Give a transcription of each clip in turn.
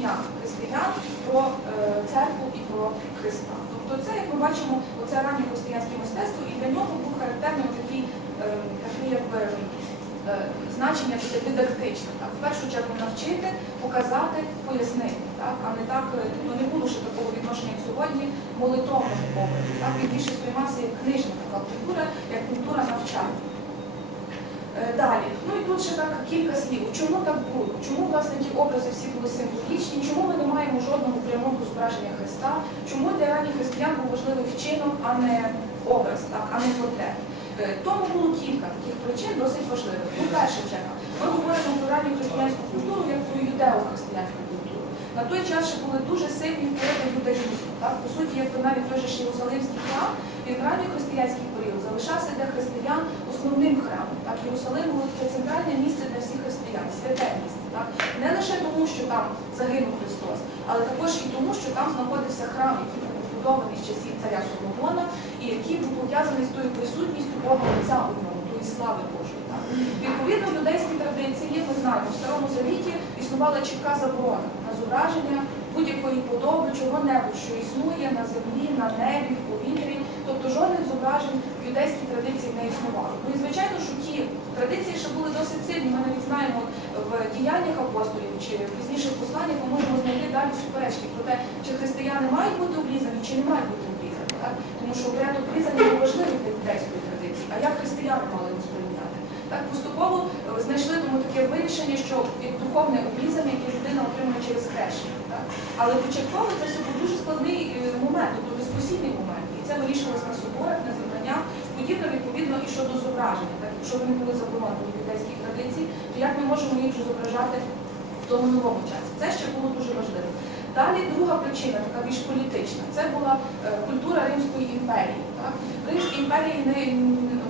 бачення християн про е, церкву і про Христа. Тобто це, як ми бачимо, оце раннє християнське мистецтво, і для нього був характерний такий, е, такий якби, е, значення дидактичне. Так? В першу чергу навчити, показати, пояснити. Так? А не так, ну, не було ще такого відношення, як сьогодні, молитовного образу. Він більше сприймався як книжна така культура, як культура навчання. Е, Далі, ну і тут ще так кілька слів. Чому так було? Чому власне ті образи всі були символічні? Чому ми не маємо жодного прямого зображення Христа? Чому для ранніх християн був важливий вчинок, а не образ, так, а не портрет? Е, Тому було кілька таких причин досить важливих. Ну, перша черга, ми говоримо про ранню християнську культуру як про юдео-християнську культуру. На той час ще були дуже сильні впливи юдаїзму. По суті, якби навіть той же Єрусалимський храм, він в ранньохристиянський період залишався для християн основним храмом. Так? Єрусалим було центральне місце для всіх християн, святе місце. Так? Не лише тому, що там загинув Христос, але також і тому, що там знаходився храм, який був побудований з часів царя Соломона, і який був пов'язаний з тою присутністю Бога Отця ньому, тої слави Божої. Так? Відповідно, в юдейській традиції, ми знаємо, в Старому Завіті існувала чітка заборона на зображення будь-якої подоби, чого-небудь, що існує на землі, на небі, в повітрі. Тобто жодних зображень в юдейській традиції не існувало. Ну і звичайно, що ті традиції ще були досить сильні. Ми навіть знаємо в діяннях апостолів чи в посланнях ми можемо знайти далі суперечки про те, чи християни мають бути обрізані, чи не мають бути обрізані. Так? Тому що обряд обрізання був важливий для юдейської традиції. А як християни мали його сприйняти? Так поступово е, знайшли тому таке вирішення, що як духовне обрізання, яке людина отримує через хрещення. Так? Але початково це все був дуже складний е, момент, тобто дискусійний момент. Це вирішувалося на соборах, на зібраннях, подібно відповідно і щодо зображення. Так? Якщо вони були заборонені в юдейській традиції, то як ми можемо їх вже зображати в тому новому часі? Це ще було дуже важливо. Далі друга причина, така більш політична, це була е, культура Римської імперії. Так? Римська імперія не,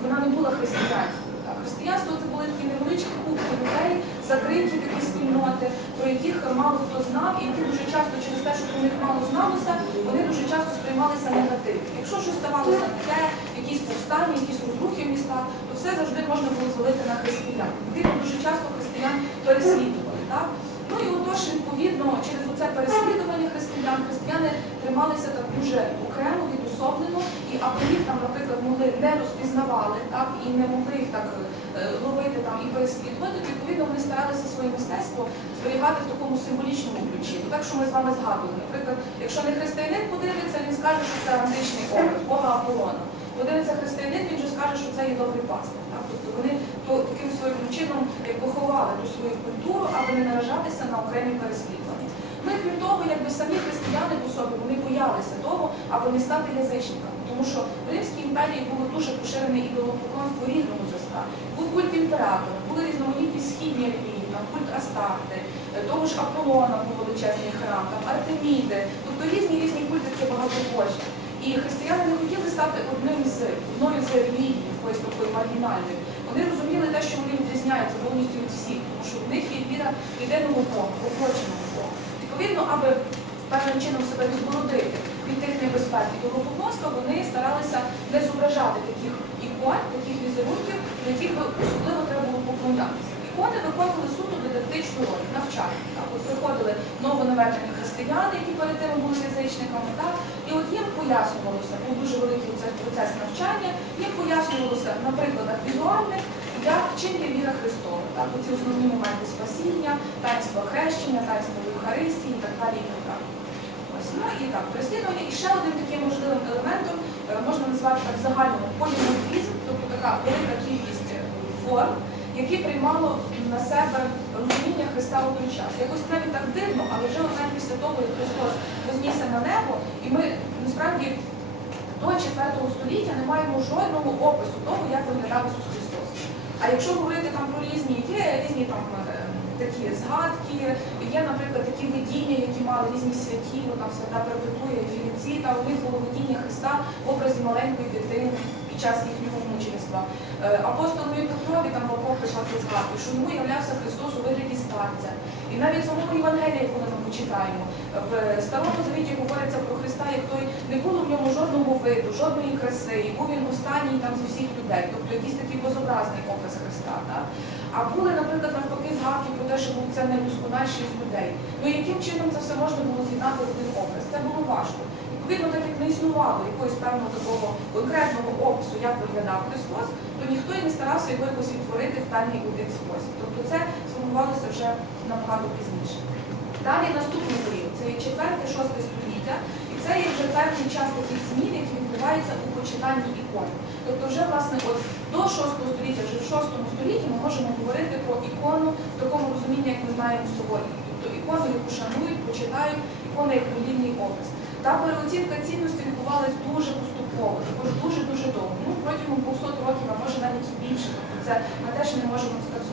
вона не була християнською. Християнство це були такі невеличкі кубки людей, закриті такі спільноти, про яких мало хто знав, і які дуже часто через те, що про них мало зналося, вони дуже часто сприймалися негативно. Якщо щось ставалося таке, якісь повстання, якісь розрухи в містах, то все завжди можна було звалити на християн. Відповідно, дуже часто християн переслідували. Так? Ну і отож, відповідно, через оце переслідування християн, християни трималися так дуже окремо, відособлено, і аби їх там, наприклад, могли не розпізнавали, так, і не могли їх так ловити там і переслідувати, відповідно, вони старалися своє мистецтво зберігати в такому символічному ключі. Ну, так що ми з вами згадували. Наприклад, якщо не християнин подивиться, він скаже, що це античний образ, Бога Аполлона. Подивиться християнин, він же скаже, що це є добрий пастир. Так? Тобто вони то, таким своїм чином якби ховали ту свою культуру, аби не наражатися на окремі переслідування. Ну і крім того, якби самі християни по собі вони боялися того, аби не стати язичниками. Тому що в Римській імперії було дуже поширене ідолопоклонство різного зразка. Був культ імператора, були різноманітні східні релігії, там культ Астарти, того ж Аполлона був величезний храм, там Артеміди, тобто різні різні культи такі багатобожі. І християни не хотіли стати одним з одною з релігій, якоюсь такою маргінальною. Вони розуміли те, що вони відрізняються повністю від всіх, тому що в них є віра єдиного Бога, оплаченого Бога. Відповідно, аби певним чином себе відбородити від тих небезпек і дорогоноства, вони старалися не зображати таких ікон, таких візерунків, до яких особливо треба було поклонятися. Ікони виконували суто дидактичну роль, навчання. От приходили новонавернені християни, які перед тим були язичниками, так, і от їм пояснювалося, був дуже великий процес навчання, їм пояснювалося на прикладах візуальних, як чим віра Христова, так, оці основні моменти спасіння, таїнства хрещення, таїнства Євхаристії і так далі. І так далі. Ось, ну і так, переслідування. І ще одним таким можливим елементом е, можна назвати так загальному поліморфізм, тобто така велика кількість форм, які приймало на себе розуміння Христа у той час. Якось навіть так дивно, але вже одна після того, як Христос вознісся на небо, і ми насправді до 4 століття не маємо жодного опису того, як виглядав Ісус Христос. А якщо говорити там про різні, є різні там е, такі згадки, є, наприклад, такі видіння, які мали різні святі, ну, там свята Перпетуя, Філіці, та у них було видіння Христа в образі маленької дитини. під час їхнього мучеництва. Е, Апостолові Петрові там окопі шати згадки, що йому являвся Христос у вигляді старця. І навіть в самому Євангелії, коли ми почитаємо, в Старому Завіті говориться про Христа, як той не було в ньому жодного виду, жодної краси, і був він останній там зі всіх людей, тобто якийсь такий безобразний образ Христа. Так? А були, наприклад, навпаки, згадки про те, що був це найдосконаліший з людей. Ну яким чином це все можна було з'єднати в один образ? Це було важко. Відповідно, так як не існувало якогось певного такого конкретного опису, як виглядав Христос, то ніхто і не старався його якось відтворити в певний один спосіб. Тобто це сформувалося вже набагато пізніше. Далі наступний період це є 4-6 століття, і це є вже певний час таких змін, які відбуваються у почитанні ікон. Тобто, вже власне от до 6 століття, вже в 6 столітті ми можемо говорити про ікону в такому розумінні, як ми знаємо сьогодні. Тобто ікону, яку шанують, почитають, ікону як релігійний образ. Та переоцінка цінності відбувалась дуже поступово, також дуже-дуже довго. Ну, протягом 200 років, а може навіть і більше. Тобто це ми теж не можемо так з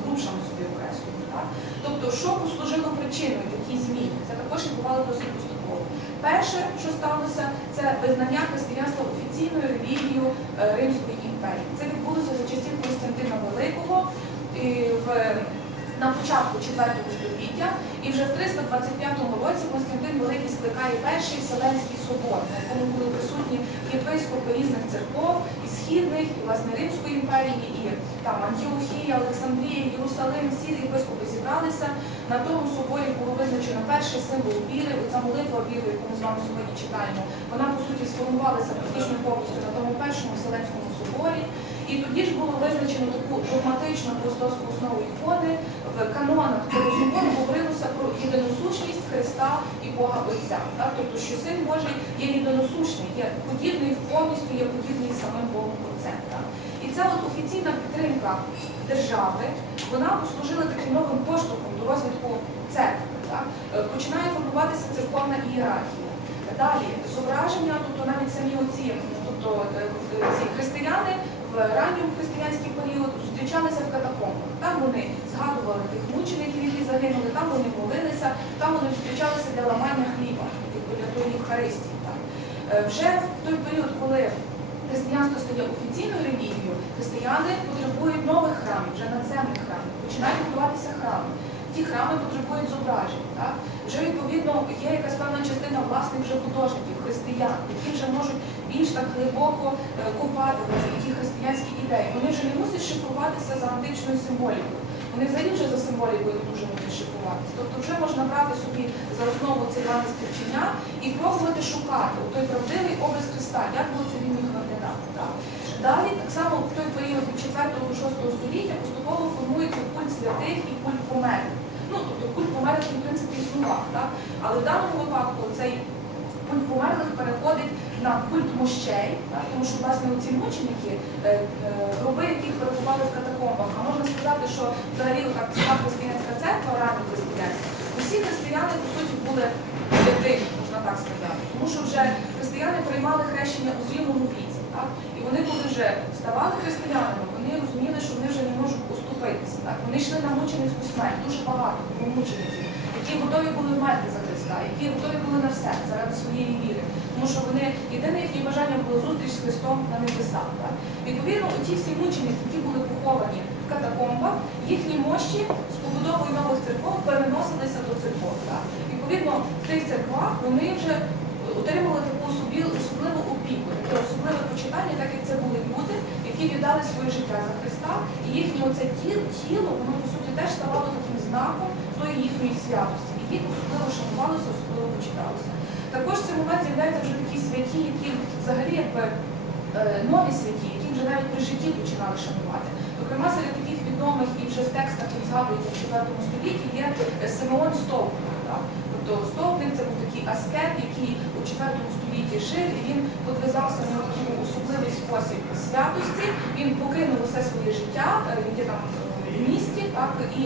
собі окреслювати. Так? Тобто, що послужило причиною такій зміни? Це також відбувало досить поступово. Перше, що сталося, це визнання християнства офіційною релігією е, Римської імперії. Це відбулося за часів Константина Великого і в, на початку 4 століття, і вже в 325 році Константин Великий скликає перший Вселенський собор, на якому були присутні єпископи різних церков, і східних, і власне Римської імперії, і там Антіохія, Олександрія, Єрусалим, всі єпископи зібралися. На тому соборі було визначено перший символ віри, оця молитва віри, яку ми з вами сьогодні читаємо. Вона по суті сформувалася практично повністю на тому першому Вселенському соборі. І тоді ж було визначено таку догматичну апостольську основу ікони. В канонах цього собору говорилося про єдиносущність Христа і Бога Отця. Так? Тобто, що Син Божий є єдиносущний, є подібний повністю, є подібний самим Богом Отцем. І ця от офіційна підтримка держави, вона послужила таким новим поштовхом до розвитку церкви. Так? Е, Починає формуватися церковна ієрархія. Далі зображення, тобто навіть самі оці, тобто е, е, ці християни ранньому християнський період зустрічалися в катакомбах. Там вони згадували тих мучеників, які загинули, там вони молилися, там вони зустрічалися для ламання хліба, тобто для тої Євхаристії. Е, Вже в той період, коли християнство стає офіційною релігією, християни потребують нових храмів, вже надземних храмів, починають будуватися храми. Ті храми потребують зображень. Так? Вже відповідно є якась певна частина власних вже художників, християн, які вже можуть більш так глибоко е, копати власне ті християнські ідеї. Вони вже не мусять шифруватися за античною символікою. Вони взагалі вже за символікою не дуже мусять шифруватися. Тобто вже можна брати собі за основу ці іванівські вчення і пробувати шукати той правдивий образ Христа, як було це він міг виглядати. Далі, так само в той період від 4-6 століття поступово формується культ святих і культ померлих. Ну, тобто культ померлих, в принципі, існував, так? Але в даному випадку цей культ померлих переходить на культ мощей, так? тому що, власне, ці мученики, е, е, роби, яких перебували в катакомбах, а можна сказати, що взагалі ціла християнська церква, рано християнська, усі християни, по суті, були святими, можна так сказати. Тому що вже християни приймали хрещення у зрілому віці. Так? І вони, коли вже ставали християнами, вони розуміли, що вони вже не можуть уступитися. Так? Вони йшли на мученицьку смерть, дуже багато мучеників, які готові були вмерти за Христа, які готові були на все заради своєї віри. Тому що вони єдине їхнє бажання було зустріч з Христом на небесах. Так? Відповідно, оті всі мученики, які були поховані в катакомбах, їхні мощі з побудовою нових церков переносилися до церков. Так? Відповідно, в тих церквах вони вже отримали таку особливу опіку, таке особливе почитання, так як це були люди, які віддали своє життя за Христа, і їхнє оце тіло, воно по суті теж ставало таким знаком тої їхньої святості. І їх особливо шанувалося, особливо почиталося. Також в цей момент з'являються вже такі святі, які взагалі якби е, нові святі, які вже навіть при житті починали шанувати. Зокрема, серед таких відомих і вже в текстах він згадується в 4 столітті є е, Симеон Стовпник. Тобто Стовпник це був такий аскет, який у 4 столітті жив, і він подвизався на такий особливий спосіб святості. Він покинув усе своє життя, е, він є там е, в місті, так, і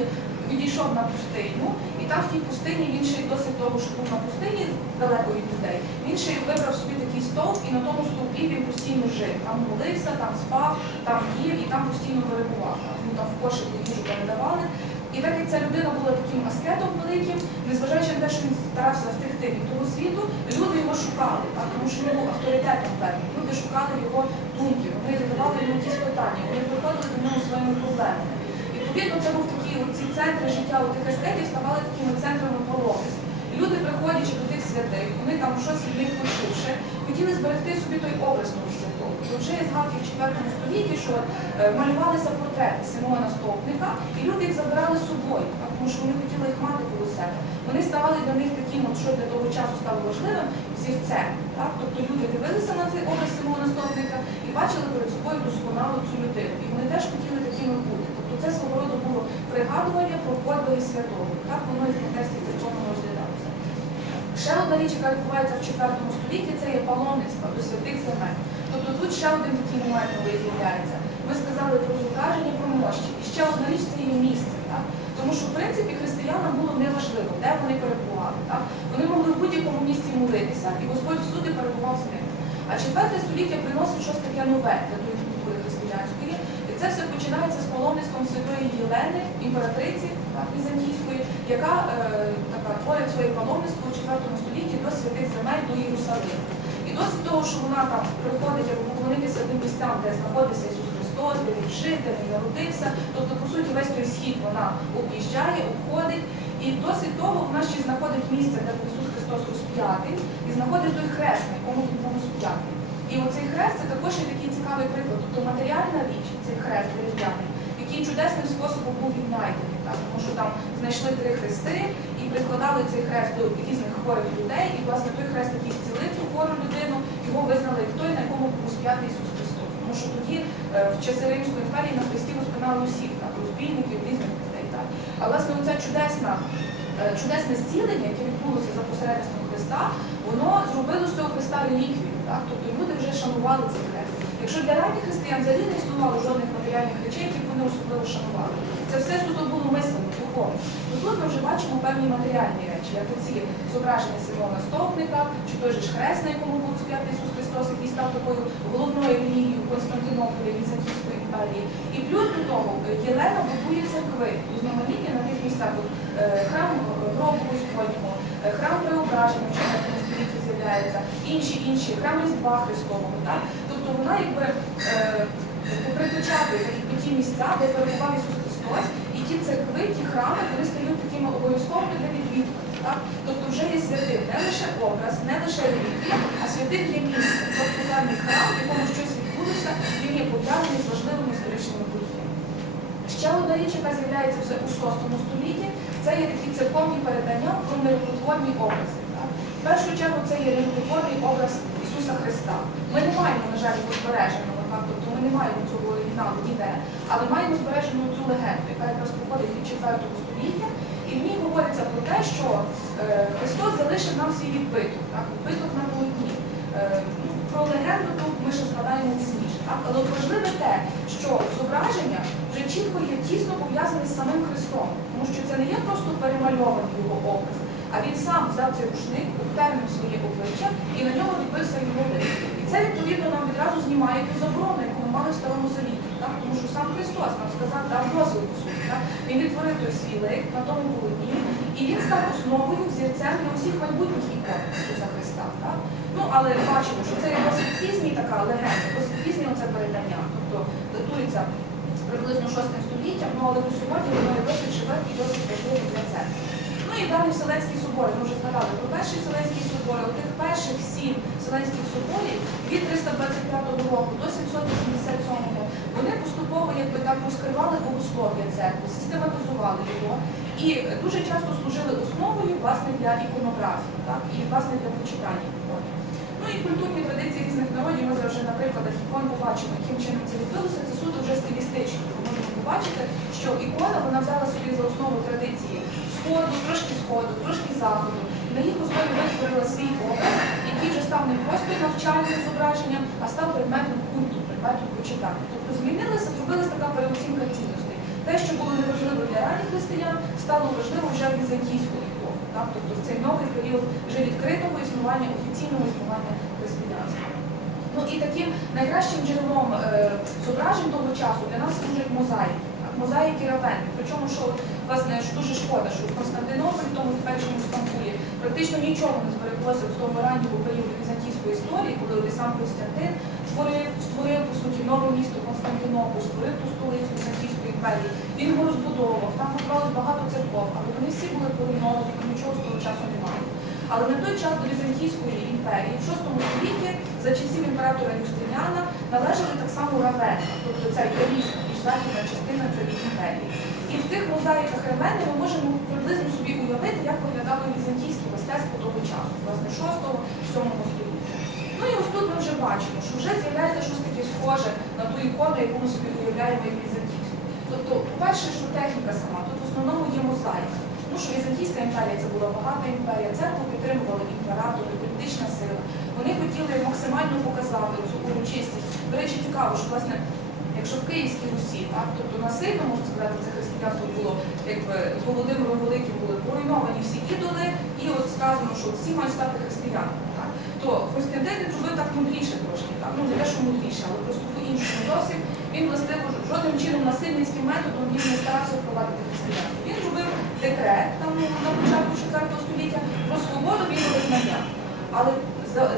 відійшов на пустиню. І там в тій пустині він ще й досить того, що був на пустині далеко від людей. Він ще й вибрав собі такий стовп, і на тому стовпі він постійно жив. Там молився, там спав, там їв і там постійно перебував. Йому там в кошику їжу передавали. І так як ця людина була таким аскетом великим, незважаючи на те, що він старався втекти від того світу, люди його шукали, так, тому що він був авторитетом певним. Люди шукали його думки, вони задавали йому якісь питання, вони приходили до нього своїми проблемами. Відповідно, це був такий, ці центри життя у тих естетів ставали такими центрами пологості. І Люди, приходячи до тих святих, вони там щось від них почувши, хотіли зберегти собі той образ того святого. То вже є згадки в 4 столітті, що е, малювалися портрети Симона Стовпника, і люди їх забирали з собою, тому що вони хотіли їх мати коло себе. Вони ставали для них таким, що для того часу стало важливим, взірцем. Так? Тобто люди дивилися на цей образ Симона Стовпника і бачили перед собою досконалу цю людину. І вони теж хотіли такими бути. Тобто це свого роду було пригадування про подвиги святого. Так воно і в контексті церковного розглядалося. Ще одна річ, яка відбувається в 4 столітті, це є паломництво до святих земель. Тобто тут ще один такий момент новий з'являється. Ми сказали про зображення, про мощі. І ще одна річ це є місце. Так? Тому що, в принципі, християнам було неважливо, де вони перебували. Так? Вони могли в будь-якому місці молитися, і Господь всюди перебував з ними. А четверте століття приносить щось таке нове для тої культури християнської. І це все починається з паломництвом святої Єлени, імператриці візантійської, яка е, така творить своє паломництво у 4 столітті до святих земель до Єрусалиму. І досить того, що вона там приходить або поклонитися тим місцям, де знаходиться Ісус Христос, де він жив, де він народився. Тобто, по суті, весь той схід вона об'їжджає, обходить. І досить того вона ще знаходить місце, де Ісус Христос розп'ятий, і знаходить той хрест, на якому він був розп'ятий. І оцей хрест це також є такий цікавий приклад. Тобто матеріальна річ, цей хрест дерев'яний, який чудесним способом був віднайдений. Тому що там знайшли три хрести і прикладали цей хрест до різних хворих людей, і власне той хрест, який зцілив цю хвору людину, його визнали як той, на якому був розп'ятий Ісус Христос. Тому що тоді е, в часи Римської імперії на хресті розпинали усіх, так, розбійників, різних людей. Так? А власне оця чудесна, е, чудесне зцілення, яке відбулося за посередництвом Христа, воно зробило з цього Христа реліквію. Тобто люди вже шанували хрест. Якщо для ранніх християн взагалі не існувало жодних матеріальних речей, які вони особливо шанували. Це все суто було мислено, духовно. То тут ми вже бачимо певні матеріальні речі, як оці зображення Симона Стовпника, чи той же ж хрест, на якому був розп'ятий Ісус Христос, який став такою головною релігією Константинополя Візантійської імперії. І плюс до того, Єлена будує церкви, різноманітні на тих місцях. Е, храм гробу Господнього, е, храм Преображення в 4 столітті з'являється, інші інші, храм Різдва Христового. Так? Тобто вона якби е, припечатує такі ті місця, де перебував Ісус Христос, і ті церкви, ті храми, вони стають такими обов'язковими для відвідування. Так? Тобто вже є святим не лише образ, не лише релігія, а святим є місце. Тобто певний храм, в якому щось відбудеться, він є пов'язаний з важливими історичними подіями. Ще одна річ, яка з'являється вже у 6 столітті, це є такі церковні передання про нерукотворні образи. Так? В першу чергу це є нерукотворний образ Ісуса Христа. Ми не маємо, на жаль, збереженого, так? тобто ми не маємо цього оригіналу ніде, але маємо збережену цю легенду, яка якраз походить від 4 століття, і в ній говориться про те, що е, Христос залишив нам свій відбиток, так? відбиток на полотні. Е, ну, про легенду тут ми ще згадаємо пізніше. Але важливе те, що зображення вже чітко є тісно пов'язане з самим Христом, тому що це не є просто перемальований його образ, а він сам взяв цей рушник, обтернув своє обличчя і на нього відбився його лик. І це відповідно нам відразу знімає ту заборону, яку ми мали в старому завіті. Так? Тому що сам Христос нам сказав, дав дозвіл по? Він відтворив той свій лик на тому полотні, і він став основою взірцем для усіх майбутніх ікон Ісуса Христа. Так? Ну, але бачимо, що це є досить пізній така легенда, досить пізнє це передання. Тобто датується приблизно 6 століттям, ну але до сьогодні воно є досить живе і досить важливе для церкви. Ну і далі Вселенські собори, ми вже згадали про перший Вселенський собор, тих перших сім Вселенських соборів від 325 року до 787 вони поступово якби так розкривали богослов'я церкви, систематизували його і дуже часто служили основою власне для іконографії, так, і власне для почитання. Ну і культурні традиції різних народів, ми вже на прикладах ікон побачимо, яким чином це відбулося, це суто вже стилістично. Побачити, що ікона вона взяла собі за основу традиції сходу, трошки сходу, трошки заходу. На їх основі витворила свій образ, який вже став не просто навчальним зображенням, а став предметом культу, предметом почитання. Тобто змінилася, зробилася така переоцінка цінностей. Те, що було неважливо для ранніх християн, стало важливо вже в візантійської епохи. Тобто в цей новий період вже відкритого існування, офіційного існування. Ну і таким найкращим джерелом е, зображень того часу для нас служать мозаїки. Мозаїки равен. Причому, що власне, дуже шкода, що в Константинополі, тому теперішньому Стамбулі, практично нічого не збереглося з того раннього періоду візантійської історії, коли от сам Костянтин створив, створив, по суті, нове місто Константинополь, створив ту столицю Візантійської імперії. Він його розбудовував, там побралось багато церков, але вони всі були поруйновані, нічого з того часу немає. Але на той час до Візантійської імперії в 6 столітті за часів імператора Юстиніана належали так само равени, тобто ця італійська і західна частина цієї імперії. І в тих мозаїках равени ми можемо приблизно собі уявити, як виглядало візантійське мистецтво того часу, власне 6-7 століття. Ну і ось тут ми вже бачимо, що вже з'являється щось таке схоже на ту ікону, яку ми собі уявляємо як візантійську. Тобто, по-перше, що техніка сама, тут в основному є мозаїка. Тому що Візантійська імперія це була багата імперія, церкву підтримували імператори, політична сила. Вони хотіли максимально показати цю урочистість. До речі, цікаво, що власне, якщо в Київській Русі, так, тобто насильно, можна сказати, це християнство було, якби з Володимиром Великим були поруйновані всі ідоли, і от сказано, що всі мають стати християнами. Так? То Костянтин зробив так мудріше трошки, так? ну не те, що мудріше, але просто по-іншому зовсім. Він властиво жодним чином насильницьким методом він не старався впровадити християнство. Декрет на початку 4 століття про свободу він визнання. Але з- е,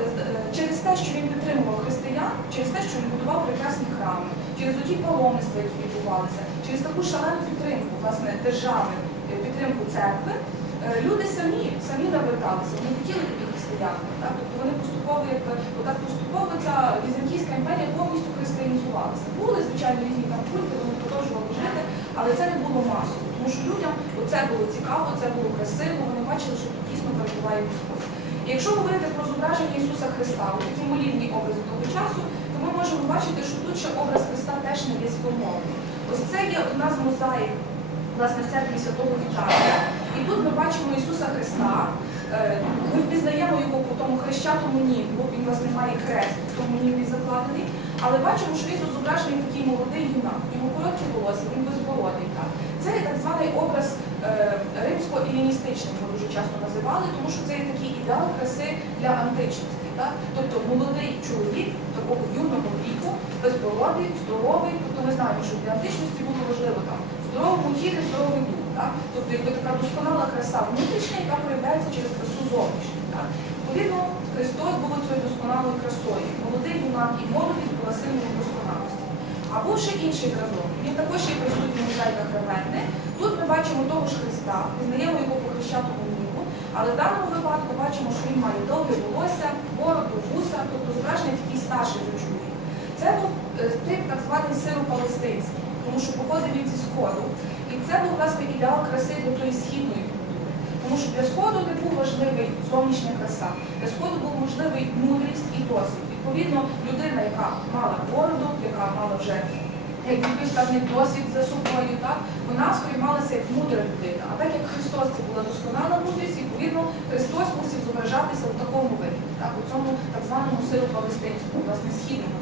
через те, що він підтримував християн, через те, що він будував прекрасні храми, через оті паломництва, які відбувалися, через таку шалену підтримку власне держави, е, підтримку церкви, е, люди самі самі наверталися, вони хотіли бути християнами. Так? Тобто вони поступово, якби отак поступово ця візантійська імперія повністю християнізувалася. Були, звичайно, різні там культи, вони продовжували жити, але це не було масово, тому що людям це було цікаво, це було красиво, вони бачили, що тут дійсно перебуває Господь. І якщо говорити про зображення Ісуса Христа, такі молільні образи того часу, то ми можемо бачити, що тут ще образ Христа теж не є сформований. Ось це є одна з мозаїк власне в церкві Святого Віталія. І тут ми бачимо Ісуса Христа. Е, Ми впізнаємо його по тому хрещатому німбу, бо він у нас немає хрест, тому німбі закладений. Але бачимо, що він тут зображений такий молодий юнак. Його короткі волосся, він безбородий. Це так званий образ е, римсько-іліністичний, його дуже часто називали, тому що це є такий ідеал краси для античності. Так? Тобто молодий чоловік такого юного віку, безбородий, здоровий. Тобто ми знаємо, що для античності було важливо там здоровому тілі, здоровий дух. Так? Тобто якби така досконала краса внутрішня, яка проявляється через красу зовнішню. Відповідно, Христос був цією досконалою красою. Молодий юнак і молодість була символом досконалості. А був ще інший зразок. Він також є присутній в мозаїках Равенни. Тут ми бачимо того ж Христа, пізнаємо його по хрещатому небу, але в даному випадку бачимо, що він має довге волосся, бороду, вуса, тобто зображений такий старший чоловік. Це був е, тип так званий сиро-палестинський, тому що походив він зі сходу. І це був власне ідеал краси для тої східної. Тому що для сходу не був важливий зовнішня краса, для сходу був можливий мудрість і досвід. Відповідно, людина, яка мала бороду, яка мала вже якийсь певний досвід за собою, так вона сприймалася як мудра людина. А так як Христос це була досконала мудрість, відповідно Христос мусив зображатися в такому вигляді, так у цьому так званому силу палестинському, власне, східному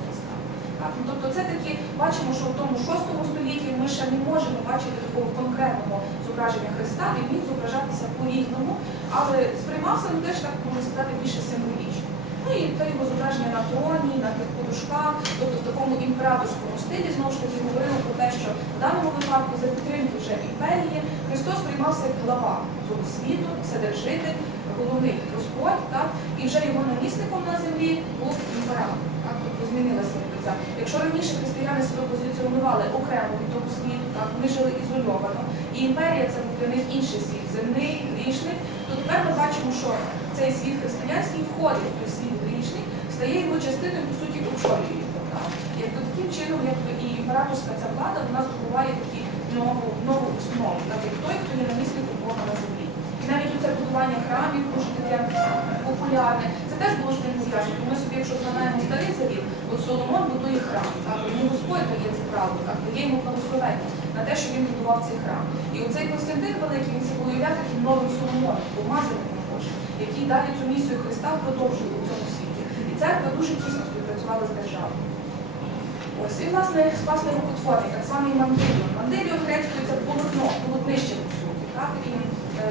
ну, тобто це такі бачимо, що в тому шостому столітті ми ще не можемо бачити такого конкретного зображення Христа, він міг зображатися по-різному, але сприймався ну, теж так можна сказати більше символічно. Ну і те його зображення на троні, на тих подушках, тобто в такому імператорському стилі, знову ж таки говорили про те, що в даному випадку за підтримки вже імперії Христос приймався як глава цього світу, вседержитель, головний Господь, так, і вже його намісником на землі був імператор. Так, тобто змінилася якби. Якщо раніше християни себе позиціонували окремо від того світу, так, вони жили ізольовано, і імперія це для них інший світ, земний, грішний, то тепер ми бачимо, що цей світ християнський входить в той світ грішний, стає його частиною, по суті, очолює. Якби таким чином, якби і імператорська ця влада, вона здобуває такі нову, нову основу, так як той, хто є намісником Бога на землі. І навіть оце будування храмів дуже таке популярне. Це теж було з тим пов'язано. Ми собі, якщо згадаємо старий завіт, от Соломон будує храм, так, йому Господь дає це право, дає йому благословення на те, що він будував цей храм. І оцей Константин Великий, він було уявляє таким новим Соломоном, помазаним також, який далі цю місію Христа продовжує у цьому світі. І церква дуже тісно співпрацювала з державою. Ось і власне спасне рукотворник, так званий мандиліон. Мандиліон грецькою це полотно, полотнище по суті. Так? І, е,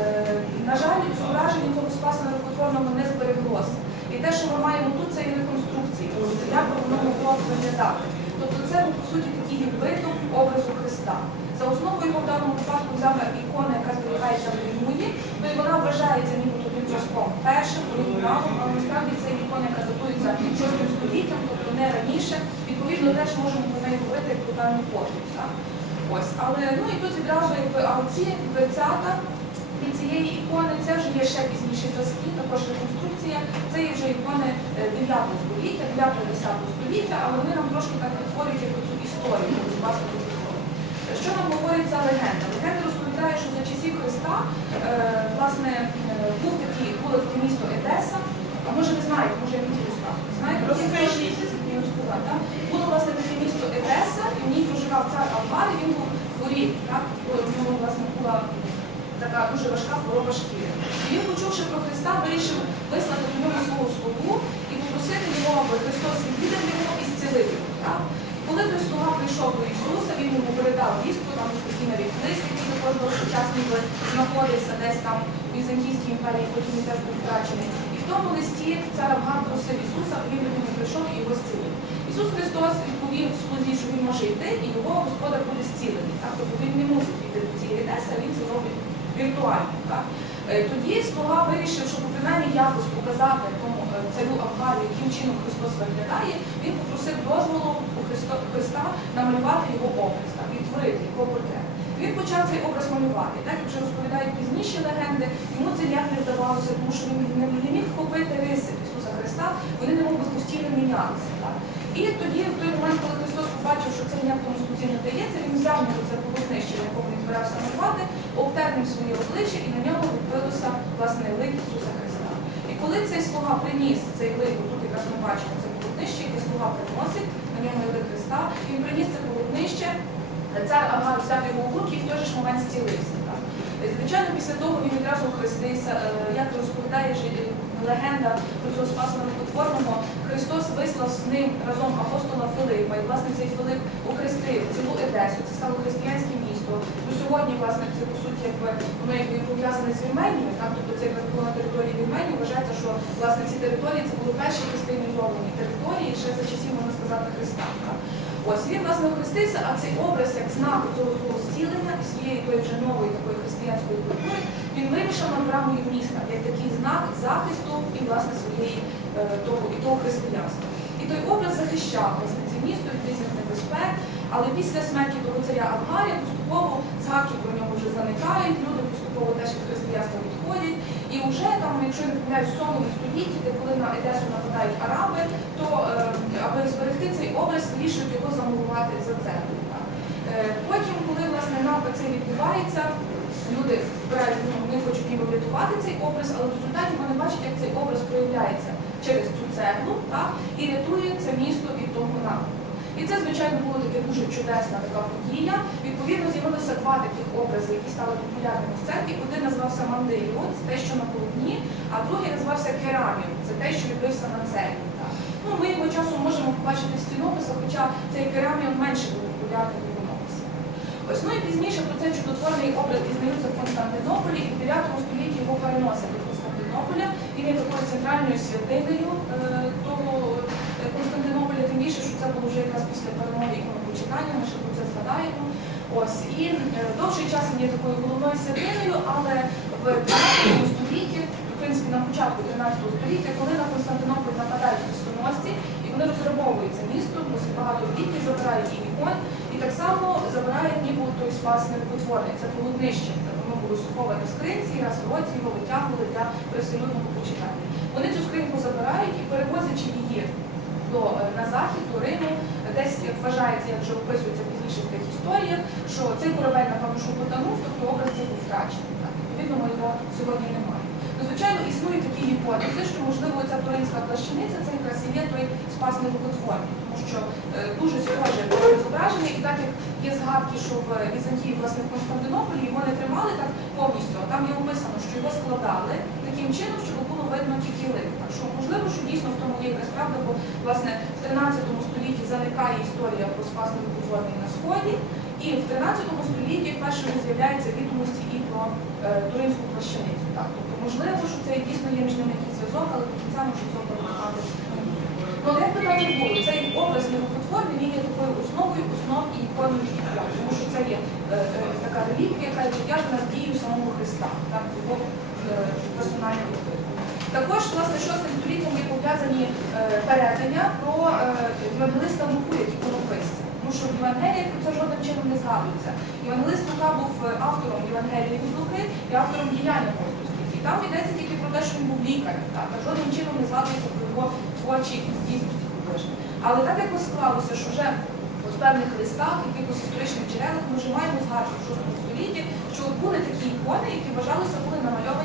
на жаль, зображення цього спасного рукотворного не збереглося. І те, що ми маємо тут, це і реконструкції, тобто як воно могло виглядати. Тобто це по суті такий відбиток образу Христа. За основу його в даному випадку взяла ікона, яка зберігається в Римуї, бо й вона вважається нібито тим зразком першим оригіналом, але насправді це ікона, яка датується 6 століттям, тобто не раніше. Відповідно, теж можемо про неї говорити як про постать. Ось, але ну і тут відразу якби а оці дверцята від цієї ікони це вже є ще пізніші зразки, також реконструкція. Це є вже ікони е, 9 століття, 9-10 століття, але вони нам трошки так відтворюють якби цю історію з власного підходу. Що нам говорить ця легенда? Легенда розповідає, що за часів Христа е, власне е, був такий, було таке місто Едеса. А може ви знаєте, може я мені розказую. Знаєте, розказати. так? Було власне таке місто Едеса, і в ній проживав цар Алвар, і він був хворів. Власне була така дуже важка хвороба шкіри. Він, почувши про Христа, вирішив вислати до нього свого слугу і попросити його, аби Христос відвідав його і зцілив його. Так? Коли той слуга прийшов до Ісуса, він йому передав вістку, там навіть лист, який був час ніби знаходився десь там у Візантійській імперії, потім він теж був втрачений. І в тому листі цар Авгар просив Ісуса, він до нього прийшов і його зцілив. Ісус Христос відповів слузі, що він може йти, і його господар буде зцілений. Тобто він не мусить йти до цієї Едеси, а він це робить віртуально. Так? Е, Тоді слуга вирішив, щоб принаймні якось показати тому е, царю Авгару, яким чином Христос виглядає, він попросив дозволу у Христа намалювати його образ, так, відтворити його портрет. Він почав цей образ малювати. Так як вже розповідають пізніші легенди, йому це ніяк не вдавалося, тому що він не, міг вхопити риси Ісуса Христа, вони не могли постійно мінятися. Так? І тоді, в той момент, коли Христос побачив, що це ніяк тому не дається, він взяв його це полотнище, на якому він збирався малювати, обтер ним своє обличчя і на ньому відбилося власне лик Ісуса Христа. І коли цей слуга приніс цей лик, тут якраз ми бачимо це полотнище, яке слуга приносить, на ньому лик Христа, він приніс це полотнище, цар Агар взяв його в руки і в той же ж момент зцілився. Е, Звичайно, після того він відразу охрестився, е, як розповідає легенда про цього спасного рукотворного, Христос вислав з ним разом апостола Филипа, і власне цей Филип охрестив цілу Едесу, це стало християнське місто. До сьогодні, власне, це по суті, якби воно якби пов'язане з Вірменією, так? тобто це було на території Вірменії. Вважається, що власне ці території це були перші християнізовані території ще за часів, можна сказати, Христа. Так? Ось він власне охрестився, а цей образ як знак цього свого зцілення своєї тої вже нової такої християнської культури, він вирішив над брамою міста як такий знак захисту і власне своєї е, того і того християнства. І той образ захищав власне це місто від різних небезпек, але після смерті того царя Авгарія поступово згадки про нього вже заникають, люди поступово теж від християнства відходять. І вже там, якщо не помиляюсь, в 7 столітті, де коли на Едесу нападають араби, то е, аби зберегти цей образ, вирішують його замурувати за церкву. Е, Потім, коли власне напад цей відбувається, люди збирають, ну, вони хочуть ніби врятувати цей образ, але в результаті вони бачать, як цей образ проявляється через цю цеглу так, і рятує це місто від того нападу. І це, звичайно, було таке дуже чудесна така подія. Відповідно, з'явилося два таких образи, які стали популярними в церкві. Один назвався Мандиліон, це те, що на полотні, а другий назвався Кераміон, це те, що відбився на церкві. Ну, ми його часом можемо побачити в стінописах, хоча цей Кераміон менше був популярний. Ось, ну і пізніше про цей чудотворний образ дізнаються в Константинополі, і в 9 столітті його переносять до Константинополя. Він є такою центральною святинею е, того е, Константинополя, тим більше, що це було вже якраз після перемоги іконопочитання, ми ще про це згадаємо. Ось, і е, довший час він є такою головною святиною, але в 13 столітті, в принципі, на початку 13 століття, коли на Константинополь нападають хрестоносці, і вони розграбовують це місто, досить багато звідки забирають і ікон, і так само забирають ніби той спас нерукотворний, це полуднище. В скринці, раз в році його витягували для привселюдного почитання. Вони цю скриньку забирають і перевозячи її до, е, на захід, до Риму, десь як вважається, як вже описується пізніше в тих історіях, що цей корабель, напевно, що потонув, тобто образ цей був втрачений. Відповідно, його сьогодні немає. Ну, звичайно, існують такі гіпотези, що можливо ця туринська плащаниця це якраз і є той спасний рукотворний, тому що е, дуже схоже зображення, і так як є згадки, що в Візантії, власне, в Константинополі його не тримали так повністю, а там є описано, що його складали таким чином, щоб було видно тільки лик. Так що можливо, що дійсно в тому є якась правда, бо власне в 13 столітті заникає історія про спасний рукотворний на сході. І в 13 столітті вперше з'являються відомості і про е, туринську плащаницю. Так, тобто можливо, що це дійсно є між ними якийсь зв'язок, але до кінця ми вже цього будемо. Ну, як би було. Цей образ нерукотворний, він є такою основою основ і іконою ікон, тому що це є е, е, така реліквія, яка є пов'язана з дією самого Христа, так, його е, персонального. Також, власне, шостим століттям є пов'язані е, передання про е, євангелиста Луку, як іконописця. Тому що в Євангелії про це жодним чином не згадується. Євангелист Лука був е, автором Євангелії від Луки і автором діянь апостольських. І там йдеться тільки про те, що він був лікарем, так, жодним чином не згадується про його творчі здібності художні. Але так якось склалося, що вже в певних листах, якихось історичних джерелах ми вже маємо згадку в 6 столітті, що були такі ікони, які вважалися були намальовані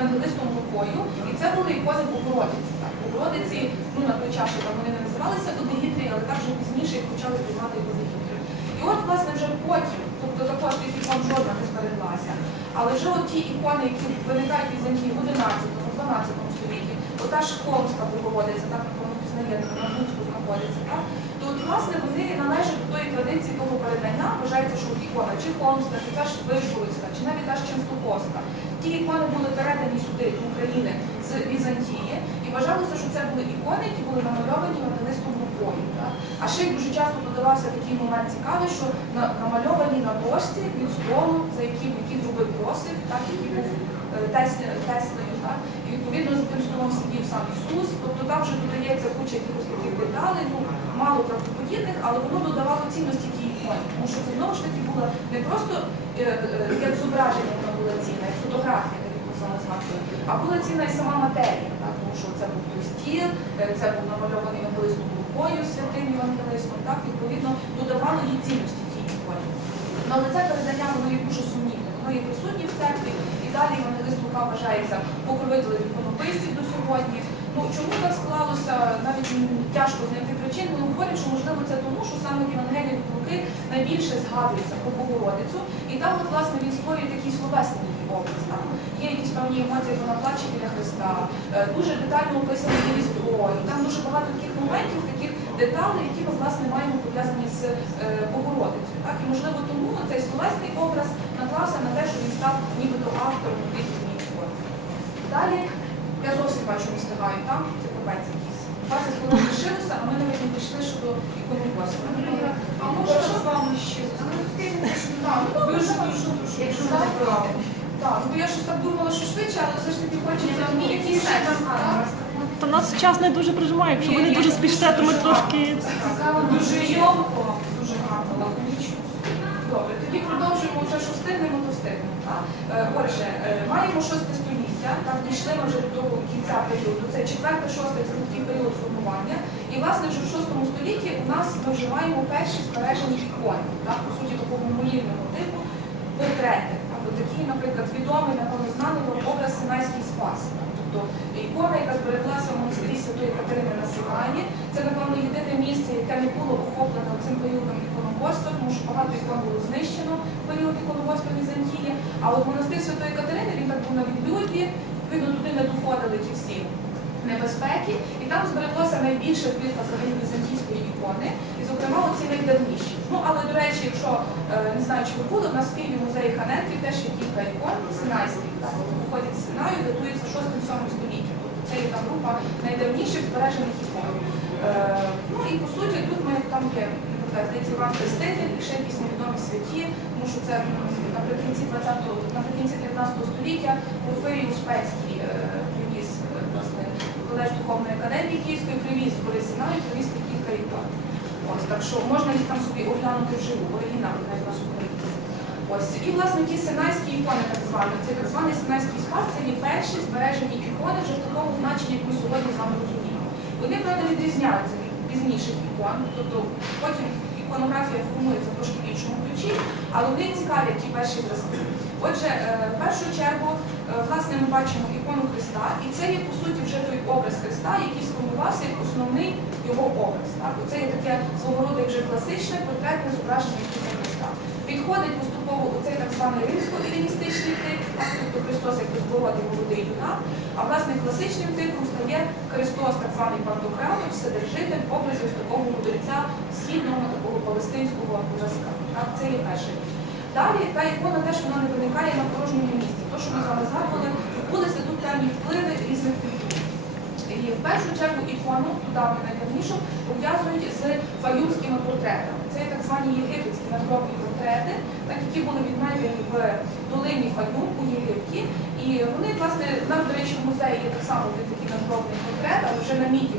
євангелистом Лукою, і це були ікони Богородиці. Так, Богородиці, ну на той час що там вони не називалися Одегітрі, але так вже пізніше їх почали приймати Одегітрі. І от, власне, вже потім, тобто також тих ікон жодна не збереглася, але вже от ті ікони, які виникають в Візантії в 11-12 столітті, ота ж Холмська Богородиця, так як воно пізнає, на Луцьку знаходиться, так? то от, власне вони належать до тої традиції того передання, вважається, що ікона чи Холмська, чи та ж Вишгородська, чи навіть та ж Ченстуковська. Ті ікони були передані сюди, до України, з Візантії, і вважалося, що це були ікони, які були намальовані евангелистом Лукою. Так? А ще дуже часто додавався такий момент цікавий, що на- намальовані на дошці від столу, за яким який зробив Йосип, так, який був е, Теслею, так? і відповідно за тим столом сидів сам Ісус, тобто там вже додається куча якихось таких деталей, ну, мало правдоподібних, але воно додавало цінності тій іконі, тому що це знову ж таки було не просто е, е, як зображення вона була цінна, як фотографія, так як ми з вами а була цінна і сама матерія, так? тому що це був стіл, е, це був намальований евангелистом Лукою, святим евангелистом, так, відповідно, додавало їй цінності тій іконі. Ну, але це передання воно є дуже сумнівне. Воно є присутнє в церкві, і далі евангелист Лука вважається покровителем іконописців до сьогодні. Ну чому так склалося, навіть тяжко знайти причин. Ми говоримо, що можливо це тому, що саме в Євангелії від Луки найбільше згадується про Богородицю, і там, от, власне, він створює такий словесний образ. Там є якісь певні емоції, вона плаче біля Христа, е, дуже детально описані її і там дуже багато таких моментів, таких деталей, які ми власне маємо пов'язані з е, Богородицею. Так і можливо тому цей словесний образ наклався на те, що він став нібито автором тих ікон. Далі я зовсім бачу, не встигаю там, це капець якийсь. 20 хвилин лишилося, а ми навіть не дійшли щодо іконопису. А можна з вами ще Так, ну, добре, Дуже, дуже, дуже. Так, бо я щось так думала, що швидше, але все ж таки хочеться ну, якийсь так? То нас час не дуже прижимає. Якщо ви не дуже спіште, то ми трошки Дуже йомко, дуже гарно, лаконічно. Добре, тоді продовжуємо вже що встигнемо, то встигнемо. Е, Отже, е, маємо шосте століття, так дійшли ми вже до того кінця періоду. Це четверте, шосте, це такий період формування. І власне вже в шостому столітті у нас ми вже маємо перші збережені ікони, так, по суті, такого моїльного типу, портрети. Або такі, наприклад, відомий, напевно, знаний вам образ Синайський спас. Тобто ікона, яка збереглася в монастирі Святої Катерини на Сигані, це, напевно, єдине місце, яке не було охоплене цим періодом іконоборства, тому що багато ікон було знищено в період іконоборства Візантії. А от монастир Святої Катерини, він так був на відлюдді, відповідно, туди не доходили ті всі небезпеки, і там збереглося найбільша збірка взагалі візантійської ікони, і, зокрема, оці найдавніші. Ну, але, до речі, якщо е, не знаю, чи ви були, у нас в Києві музеї Ханенків теж є кілька ікон синайських, так, які походять з Синаю, датуються 6-7 століттям. Тобто це є та група найдавніших збережених ікон. Е, ну і по суті, тут ми там є здається, Іван Хреститель, і ще якісь невідомі святі, тому що це наприкінці 20-го, наприкінці 19 століття Порфирій Успенський е, привіз е, власне коледж духовної академії Київської, привіз з Борисина і привіз такі ікон. Ось так що можна їх там собі оглянути вживу, в оригіналі навіть вас українці. Ось і власне ті синайські ікони, так звані. Це так званий синайський спас, це є перші збережені ікони вже в такому значенні, як ми сьогодні з вами розуміємо. Вони, правда, відрізняються від пізніших ікон, тобто потім іконографія формується трошки в іншому ключі, але вони цікаві ті перші зразки. Отже, е, в першу чергу, е, власне, ми бачимо ікону Христа, і це є по суті вже той образ Христа, який сформувався як основний його образ. Так? Це є таке свого роду вже класичне портретне зображення Ісуса Христа. Підходить у цей так званий римсько-еліністичний тип, так? тобто Христос як безбородий молодий юнак, а власне класичним типом стає Христос, так званий Пантократор, Вседержитель, в образі такого мудреця східного такого палестинського зразка. Це є перший. Далі та ікона теж вона не виникає на порожньому місці. То, що ми з вами згадували, відбулися тут певні впливи різних культур. І в першу чергу ікону, ту давню найдавнішу, пов'язують з фаюмськими портретами. Це так звані єгипетські надгробні портрети, так які були віднайдені в долині Фаю у Єгипті. І вони, власне, в нас, до речі, в музеї є так само такий надгробний портрет, але вже на міді